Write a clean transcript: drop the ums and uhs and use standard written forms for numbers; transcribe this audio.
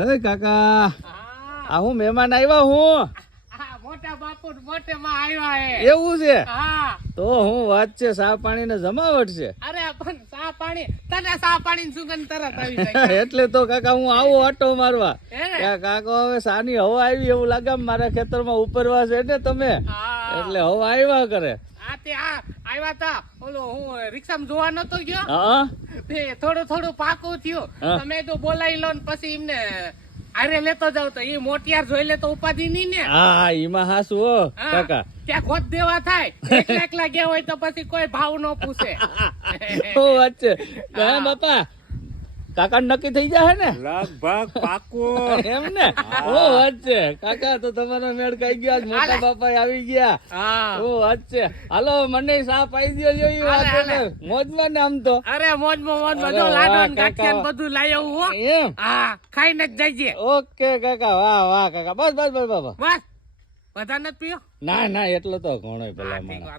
અરે કાકા આ હું મહેમાન આવ્યા હું મોટા બાપુ મોટે માં આવ્યા હે. એવું છે હા તો હું વાત છે ચા પાણી ને જમાવટ છે અરે પણ ચા પાણી તને ચા પાણી ની સુગંધ તરત આવી જાય. એટલે તો કાકા હું આવું આટો મારવા હે ને? ત્યાં કાકો હવે સાની હવા આવી એવું લાગે મારા ખેતરમાં ઉપરવા છે ને તમે હા. એટલે હવા આવ્યા કરે આવ્યા તા ઓલો હું રિક્ષામાં જોવા નતો ગયો હા તે થોડું પાકું થયું હા. તમે તો બોલાવી લો ને પછી એમને આરે લેતો જાવ તો એ મોટિયાર જોઈ લે તો ઉપાધિ નહીં ને. હા એમાં હાસુ હો હા. કાકા ત્યાં ખોટ દેવા થાય એકલા એકલા ગયા હોય તો પછી કોઈ ભાવ ન પૂછે. શું વાત છે હે બાપા કાકા નક્કી થઈ જાય ને લગભગ પાકો એમ ને શું વાત છે કાકા તો તમારા મેળ ખાઈ ગયા મોટા બાપા આવી ગયા હા શું વાત છે હાલો મને સાપ આવી ગયો જો ઈ વાત હાલે, હાલે. મોજમાં ને આમ તો અરે મોજમાં અરે જો વાહ, લાડવા ને કાકા. ગાંઠિયા ને બધું લાવી આવું હો. એમ હા ખાઈને જ જઈજે. ઓકે કાકા વાહ વાહ કાકા બસ બસ બસ બાબા બસ બધા નથી પીયો ના ના એટલો તો ઘણો ભલા ઠીક માણસ વાત.